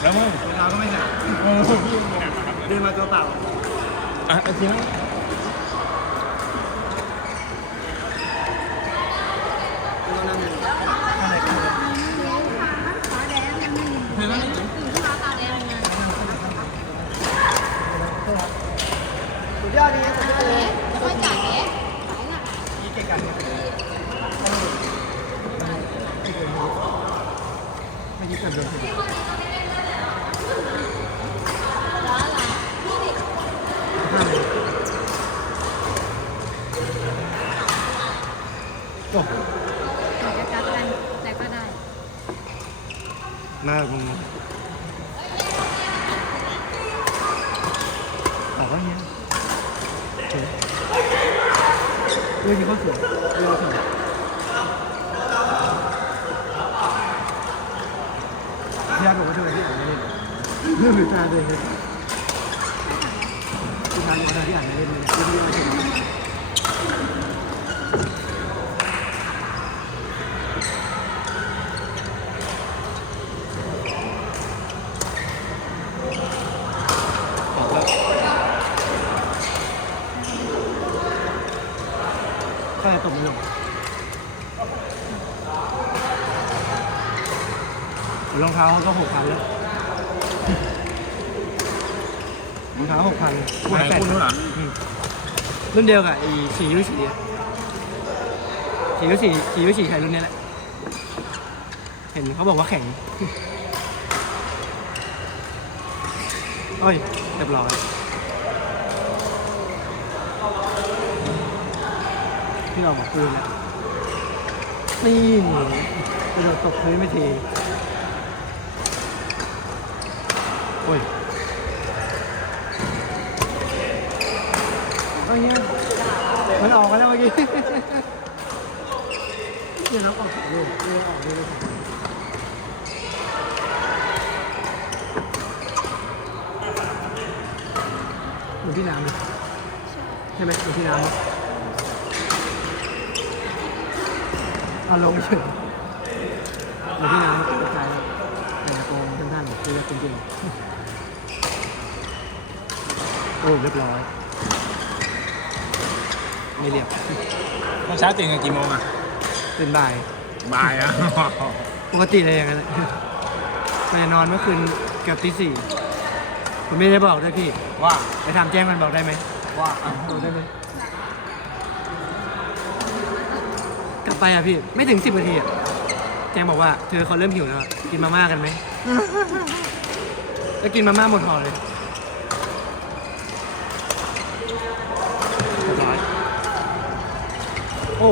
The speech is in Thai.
เดินมาตัวเปล่าอะจริงตัวนั่งอยู่อะไรกันเนี่ยสุดยอดดีสุดยอดเลยนี่เก่งกันเนี่ยไม่คิด กันเลยโอ้มากมึงบอกว่าเนี้ยเฉยเรื่องนี้ก็สวยเรื่องสวยพี่อาร์ตบอกว่าทำไมพี่อ่านไม่เล่นเรื่องหรือตาเดินเลยพี่อาร์ตบอกว่าพี่อ่านไม่เล่นเลยเรื่องนี้ไม่อบอกแล้ วก็จะตบมือลงรองเท้าก็หกพันแล้วรองเท้าหกพันคุณไหนคุณนู้นเหรอรุ่นเดียวกับไอ้สียุสีอะสียุสีสียุสีใช้รุ่นนี้แหละ เห็นเขาบอกว่าแข็งโอ้ยเรียบร้อยที่เราบอกปืนแล้วนี่กระโดดตกพื้นไม่ทีโอ้ยเอาเงี้ยมันออกมาแล้วเมื่อกี้ เนี่ยน้องออกสองลูกเนี่ยออกเลยเลยอยู่ที่น้ำเลยใช่ไหมอยู่ที่น้ำเอาลงเฉยอยู่ที่น้ำกระจายแล้วเนี่โกงท่านๆคือจริงๆโอ้เรียบร้อย ไม่เรียบตอเช้าตื่นกันกี่โมงอะ ตื่นบ่ายบ่ายอะ ปกติเลยอย่างนั้นแหละ ไปนอนเมื่อคืนเกือบตีสี่ผมไม่ได้บอกด้วยพี่ ว่า ไปถามแจ้งมันบอกได้ไหมว่าบอกได้ไหมกลับไปอะพี่ ไม่ถึงสิบนาทีอะ แจ้งบอกว่าเธอเขาเริ่มหิวแล้วอะกินมาม่ากันไหม แล้วกินมาม่าหมดห่อเลยเรียบร้อยโอ้